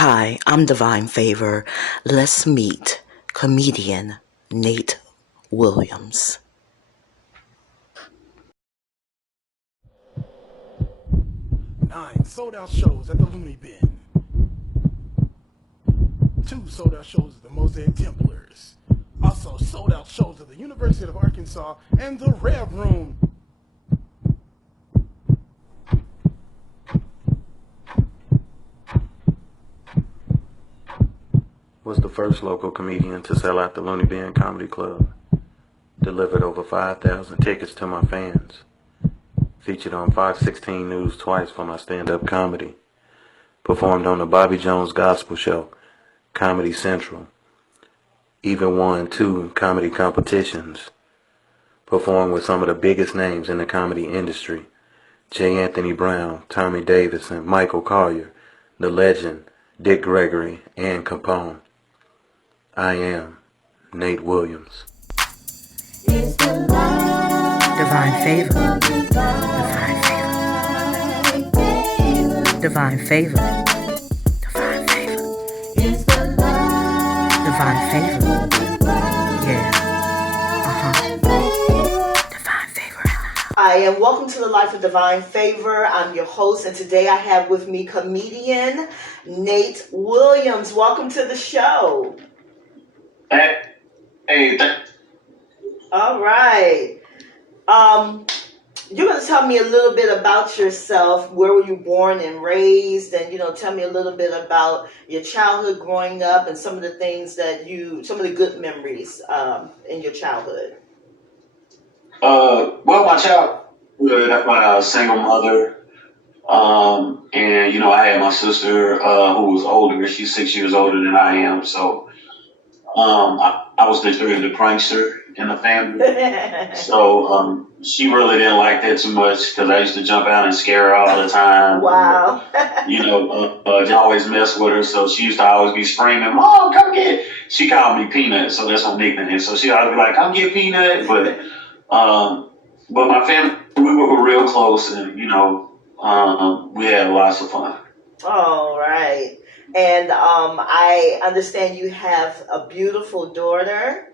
Hi, I'm Divine Favor. Let's meet comedian Nate Williams. 9 sold-out shows at the Looney Bin. 2 sold-out shows at the Mosaic Templars. Also sold-out shows at the University of Arkansas and the Rev Room. Was the first local comedian to sell out the Looney Bin Comedy Club. Delivered over 5,000 tickets to my fans. Featured on Fox 16 News twice for my stand-up comedy. Performed on the Bobby Jones Gospel Show, Comedy Central. Even won 2 comedy competitions. Performed with some of the biggest names in the comedy industry. J. Anthony Brown, Tommy Davidson, Michael Collier, the legend, Dick Gregory, and Capone. I am Nate Williams. Divine Favor. Divine Favor. Divine Favor. Divine Favor. Divine Favor. Yeah. Divine Favor. Hi, and welcome to the Life of Divine Favor. I'm your host, and today I have with me comedian Nate Williams. Welcome to the show. Hey, All right. You're going to tell me a little bit about yourself. Where were you born and raised? And, tell me a little bit about your childhood growing up and some of the things some of the good memories in your childhood. well, my childhood, my single mother, and I had my sister who was older. She's 6 years older than I am, so I was the prankster in the family. So she really didn't like that too much because I used to jump out and scare her all the time. Wow. I always mess with her, so she used to always be screaming, "Mom, come get!" She called me Peanut, so that's her nickname. So she always be like, "Come get Peanut," but my family, we were real close, and we had lots of fun. All right. And I understand you have a beautiful daughter.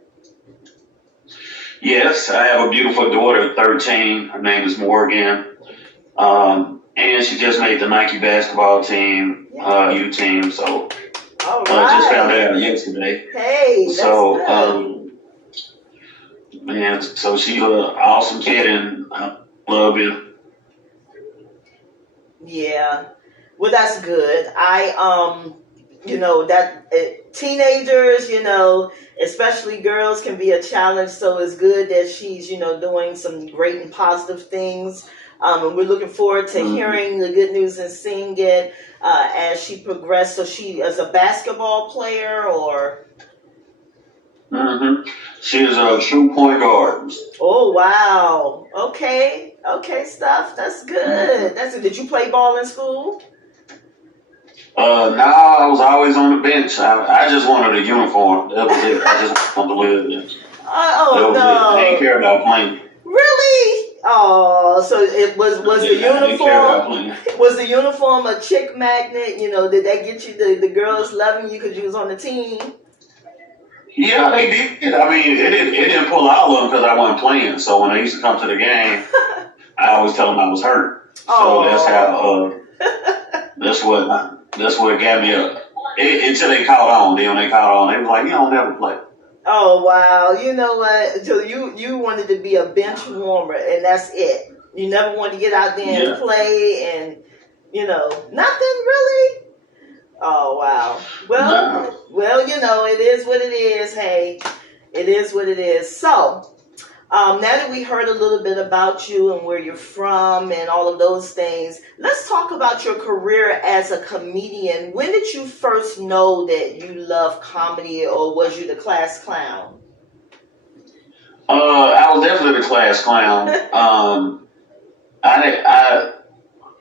Yes, I have a beautiful daughter, 13. Her name is Morgan. And she just made the Nike basketball team, U team. So All right. just found that out yesterday. Hey, that's so good. so she's an awesome kid, and I love it. Yeah. Well, that's good. Teenagers, especially girls, can be a challenge. So it's good that she's, doing some great and positive things. And we're looking forward to hearing the good news and seeing it as she progressed. So she is a basketball player, or? She is a true point guard. Oh, wow. Okay, stuff. That's good. Did you play ball in school? No, I was always on the bench. I just wanted a uniform. That was it. I just wanted to wear it. Oh, no. I didn't care about playing. Really? Oh, so it was the uniform. Was the uniform a chick magnet? Did that get you the girls loving you because you was on the team? Yeah, they did. I mean, it didn't pull out of them because I wasn't playing. So when they used to come to the game, I always tell them I was hurt. So that's how. That's what got me up. Until they caught on. Then when they caught on, they was like, "You don't never play." Oh, wow. You know what? So you wanted to be a bench warmer, and that's it. You never wanted to get out there and play, and nothing really. Oh, wow. Well, it is what it is. Hey, it is what it is. So, now that we heard a little bit about you and where you're from and all of those things, let's talk about your career as a comedian. When did you first know that you love comedy, or was you the class clown? I was definitely the class clown.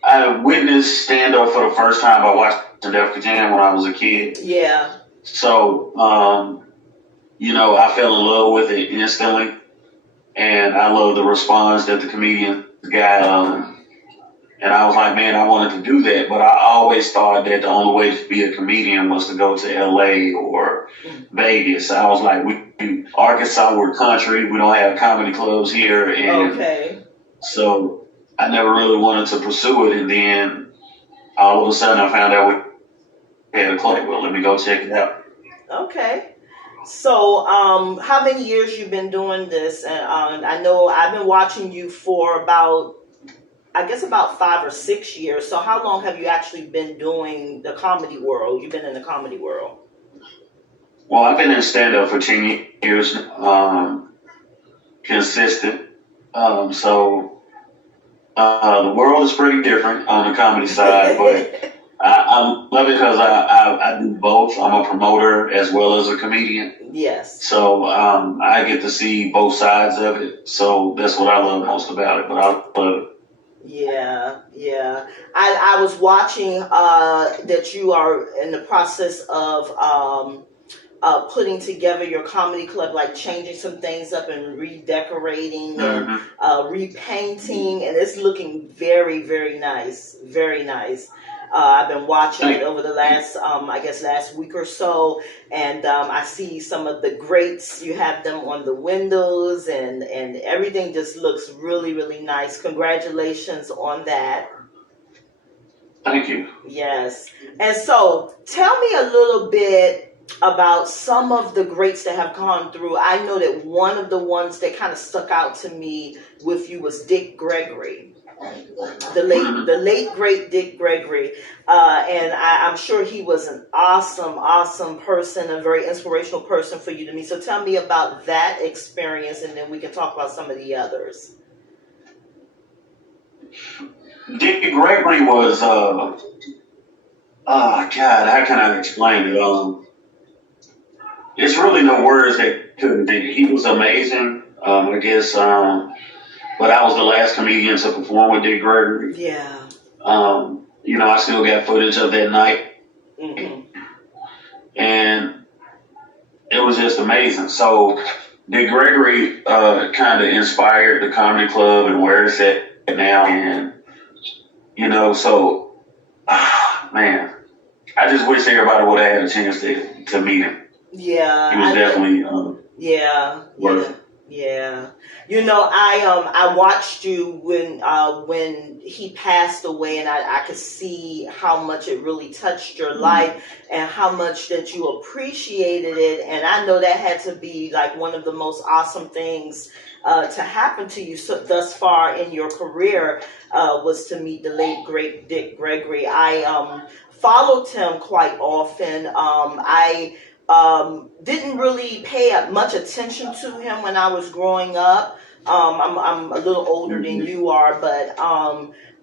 I witnessed stand up for the first time by watching Def Jam when I was a kid. Yeah. So, I fell in love with it instantly. And I love the response that the comedian got. And I was like, man, I wanted to do that, but I always thought that the only way to be a comedian was to go to LA or Vegas. I was like, Arkansas, we're country. We don't have comedy clubs here. And Okay. so I never really wanted to pursue it. And then all of a sudden I found out we had a club. Well, let me go check it out. Okay. So, how many years you been doing this? And I know I've been watching you for about, I guess, about 5 or 6 years. So, how long have you actually been doing the comedy world? You've been in the comedy world. Well, I've been in stand-up for 10 years, consistent. The world is pretty different on the comedy side, but I love it because I do both. I'm a promoter as well as a comedian. Yes. So I get to see both sides of it. So that's what I love most about it. But I love it. Yeah, yeah. I was watching that you are in the process of putting together your comedy club, like changing some things up and redecorating and repainting, and it's looking very, very nice. Very nice. I've been watching it over the last, I guess, last week or so, and I see some of the greats. You have them on the windows, and everything just looks really, really nice. Congratulations on that. Thank you. Yes. And so, tell me a little bit about some of the greats that have gone through. I know that one of the ones that kind of stuck out to me with you was Dick Gregory, the late great Dick Gregory, and I'm sure he was an awesome person, a very inspirational person for you to meet. So tell me about that experience, and then we can talk about some of the others. Dick Gregory was, oh God, how can I explain it? It's really no words that couldn't be. He was amazing. I guess, but I was the last comedian to perform with Dick Gregory. Yeah. I still got footage of that night. Mm-hmm. And it was just amazing. So Dick Gregory kind of inspired the comedy club and where it's at now. And, man, I just wish everybody would have had a chance to meet him. Yeah. He was definitely worth it. Yeah. I watched you when he passed away, and I could see how much it really touched your life and how much that you appreciated it. And I know that had to be like one of the most awesome things to happen to you thus far in your career, was to meet the late great Dick Gregory. I followed him quite often. I didn't really pay much attention to him when I was growing up. I'm a little older than you are, but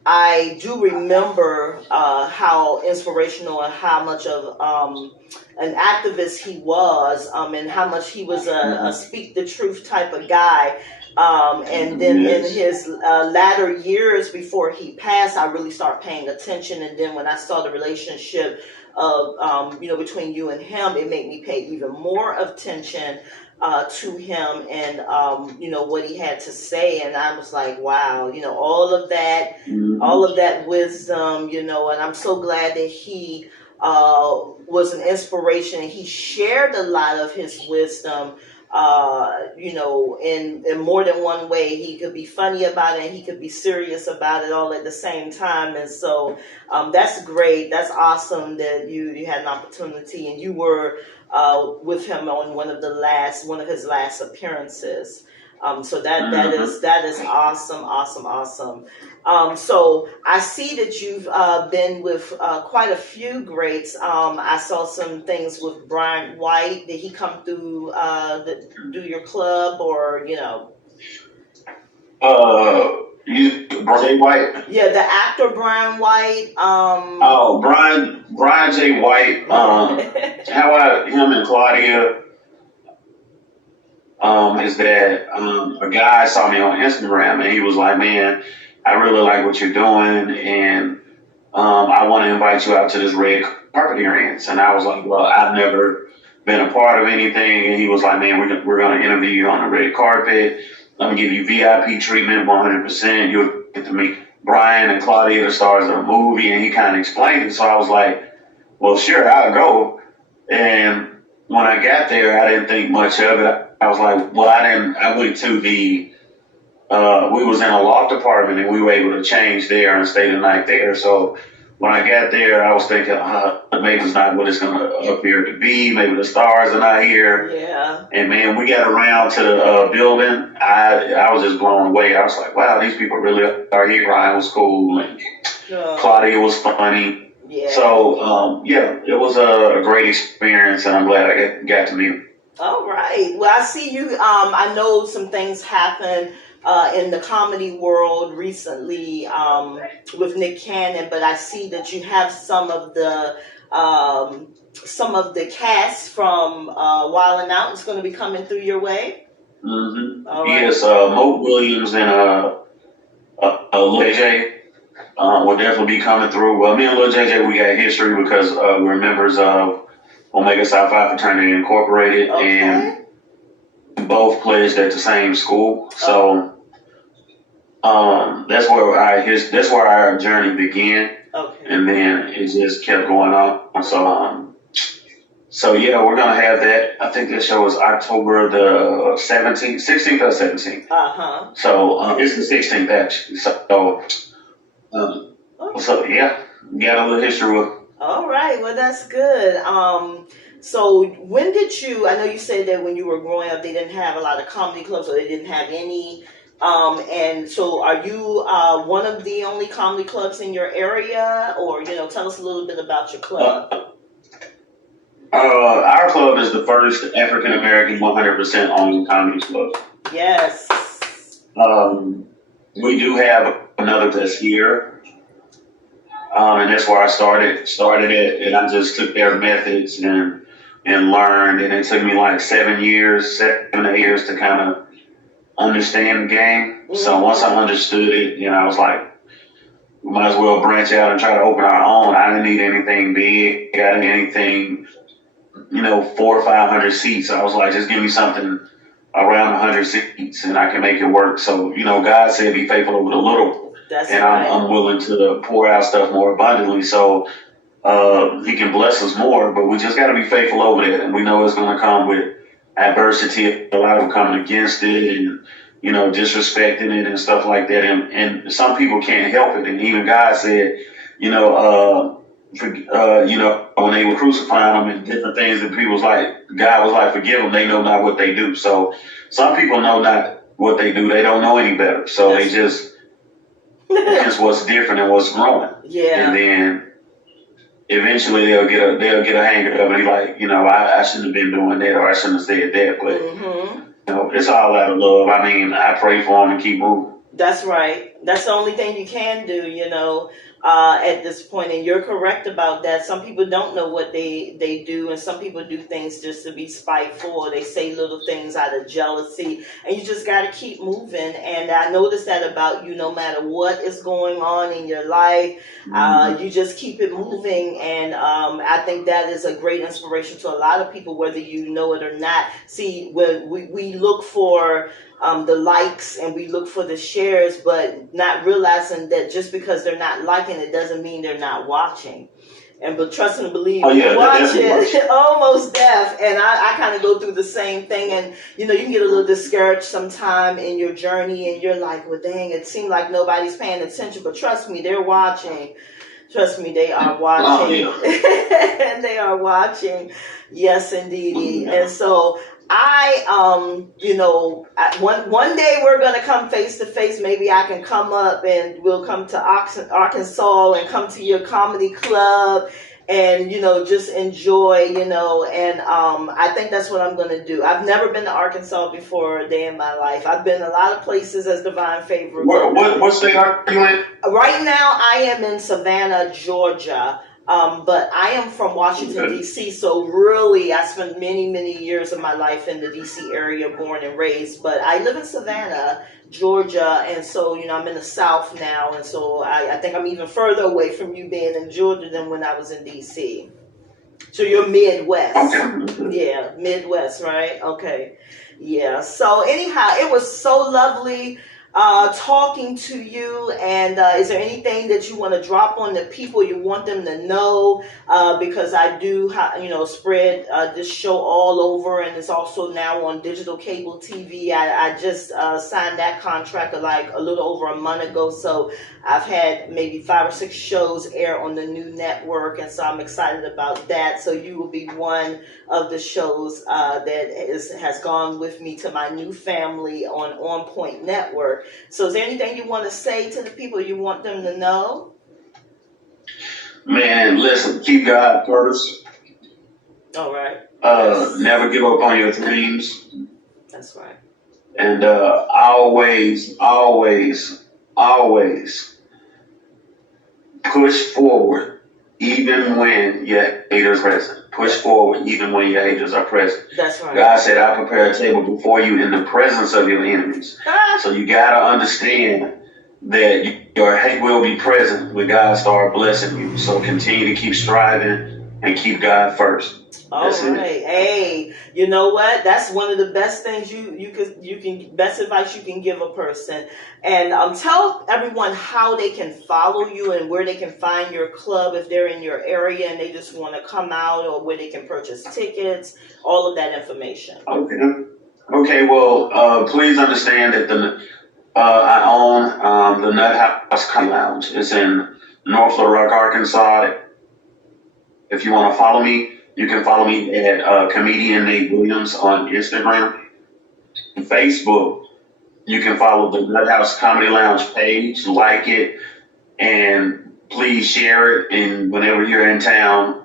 I do remember how inspirational and how much of an activist he was, and how much he was a speak the truth type of guy. And then in his latter years before he passed, I really started paying attention. And then when I saw the relationship of between you and him, it made me pay even more attention to him and what he had to say. And I was like, wow, all of that wisdom, and I'm so glad that he was an inspiration, and he shared a lot of his wisdom in more than one way. He could be funny about it and he could be serious about it all at the same time. And so that's great. That's awesome that you had an opportunity and you were with him on one of his last appearances. So that is awesome. So I see that you've been with quite a few greats. I saw some things with Brian White. Did he come through do your club, or Brian J. White. Yeah, the actor Brian White. Brian J. White. Him and Claudia. Is that a guy saw me on Instagram and he was like, man, I really like what you're doing, and I want to invite you out to this red carpet experience. And I was like, well, I've never been a part of anything. And he was like, man, we're going to interview you on the red carpet. Let me give you VIP treatment, 100%. You'll get to meet Brian and Claudia, the stars of the movie, and he kind of explained it. So I was like, well, sure, I'll go. And when I got there, I didn't think much of it. I was like, well, I went to we was in a loft apartment and we were able to change there and stay the night there. So when I got there, I was thinking, maybe it's not what it's going to appear to be. Maybe the stars are not here. Yeah. And man, we got around to the building. I was just blown away. I was like, wow, these people really are here. Ryan was cool and Claudia was funny. Yeah. So, it was a great experience, and I'm glad I got to meet him. All right. Well, I see you. I know some things happened in the comedy world recently with Nick Cannon, but I see that you have some of the cast from Wild 'N Out is going to be coming through your way. Mm-hmm. All right. Yes, Mo Williams and Lil JJ will definitely be coming through. Well, me and Lil JJ, we got history because we're members of Omega Psi Phi Fraternity Incorporated, and we both pledged at the same school. So that's where our journey began, and then it just kept going on. So yeah, we're gonna have that. I think that show is October the 16th or 17th. So it's the 16th actually. So yeah, we got a little history with. All right, well that's good. So when did you? I know you said that when you were growing up, they didn't have a lot of comedy clubs, or they didn't have any. And so, are you one of the only comedy clubs in your area, or tell us a little bit about your club? Our club is the first African American 100% owned comedy club. Yes. We do have another that's here, and that's where I started it, and I just took their methods and learned, and it took me like 7 to 8 years to kind of understand the game. Mm-hmm. So once I understood it, I was like, we might as well branch out and try to open our own. I didn't need anything big. I didn't need anything, 400 or 500 seats. I was like, just give me something around 100 seats and I can make it work. So, God said be faithful over the little. That's and right. I'm willing to pour out stuff more abundantly. So he can bless us more, but we just got to be faithful over there. And we know it's going to come with adversity. A lot of them coming against it and, disrespecting it and stuff like that. And some people can't help it. And even God said, when they were crucifying them and different things, and God was like, forgive them. They know not what they do. So some people know not what they do. They don't know any better. So they just, it's what's different and what's growing. Yeah. And then eventually they'll get a hang of it and be like, I shouldn't have been doing that, or I shouldn't have said that. But, it's all out of love. I mean, I pray for them and keep moving. That's right. That's the only thing you can do, at this point. And you're correct about that. Some people don't know what they do, and some people do things just to be spiteful, or they say little things out of jealousy. And you just got to keep moving. And I noticed that about you, no matter what is going on in your life, you just keep it moving. And I think that is a great inspiration to a lot of people, whether you know it or not. See, when we look for the likes and we look for the shares, but not realizing that just because they're not liking it doesn't mean they're not watching. But trust and believe, watching almost deaf. And I kind of go through the same thing. And, you can get a little discouraged sometime in your journey and you're like, well, dang, it seemed like nobody's paying attention. But trust me, they're watching. Trust me, they are watching. And they are watching. Yes, indeed. And so one day we're going to come face to face. Maybe I can come up and we'll come to Arkansas and come to your comedy club and, just enjoy, and I think that's what I'm going to do. I've never been to Arkansas before a day in my life. I've been a lot of places as Divine Favor. What state are you in? Right now I am in Savannah, Georgia. But I am from Washington, D.C., so really I spent many, many years of my life in the D.C. area, born and raised. But I live in Savannah, Georgia, and so, I'm in the South now, and so I think I'm even further away from you being in Georgia than when I was in D.C. So you're Midwest. Yeah, Midwest, right? Okay. Yeah, so anyhow, it was so lovely talking to you. And is there anything that you want to drop on the people you want them to know? Because I do, spread this show all over, and it's also now on digital cable TV. I just signed that contract like a little over a month ago, so I've had maybe 5 or 6 shows air on the new network, and so I'm excited about that. So you will be one of the shows that has gone with me to my new family on OnPoint Network. So is there anything you want to say to the people you want them to know? Man, listen, keep God first. All right. Never give up on your dreams. That's right. And always, always, always push forward even when your haters are present. Push forward even when your haters are present. That's right. God said, I prepare a table before you in the presence of your enemies. So you got to understand that your hate will be present when God starts blessing you. So continue to keep striving and keep God first. All right. Hey, you know what? That's one of the best things best advice you can give a person. And tell everyone how they can follow you and where they can find your club if they're in your area and they just want to come out, or where they can purchase tickets, all of that information. Okay. Well, please understand that I own the Nut House Lounge. It's in North Little Rock, Arkansas. If you want to follow me, you can follow me at comedian Nate Williams on Instagram. And Facebook, you can follow the Nut House Comedy Lounge page, like it, and please share it. And whenever you're in town,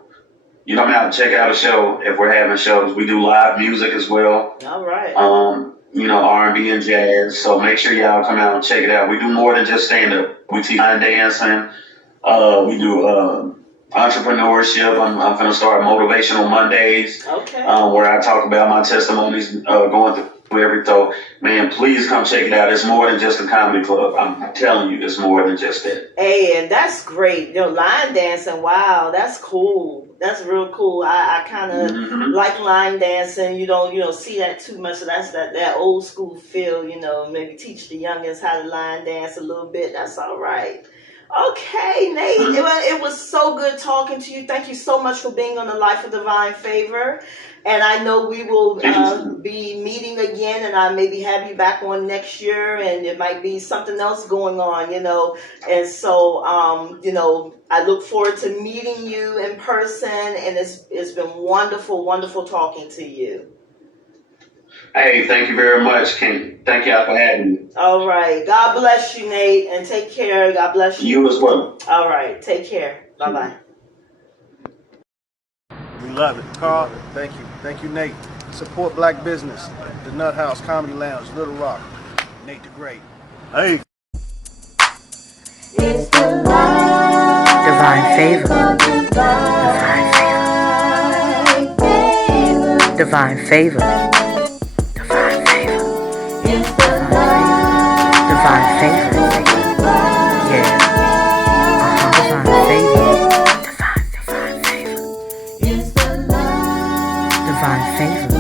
you come out and check out a show if we're having shows. We do live music as well. All right. R&B and jazz. So make sure y'all come out and check it out. We do more than just stand-up. We teach line dancing. We do entrepreneurship. I'm going to start Motivational Mondays. Okay. Where I talk about my testimonies going through everything. Man, please come check it out. It's more than just a comedy club. I'm telling you, it's more than just that. Hey, and that's great. Line dancing. Wow, that's cool. That's real cool. I kind of like line dancing. You don't see that too much. So that's that old school feel. Maybe teach the youngins how to line dance a little bit. That's all right. Okay, Nate, it was so good talking to you. Thank you so much for being on the Life of Divine Favor. And I know we will be meeting again, and I maybe have you back on next year, and it might be something else going on, And so, I look forward to meeting you in person, and it's been wonderful, wonderful talking to you. Hey, thank you very much, Ken. Thank y'all for having me. All right. God bless you, Nate, and take care. God bless you. You as well. All right. Take care. Bye-bye. We love it. Carl, thank you. Thank you, Nate. Support black business. The Nut House Comedy Lounge, Little Rock. Nate the Great. Hey. It's the life Divine Favor. Divine Favor. Divine Favor. Divine Favor. It's the life Divine Favor. Yeah. Divine Favor. Divine Favor. It's the life Divine Favor.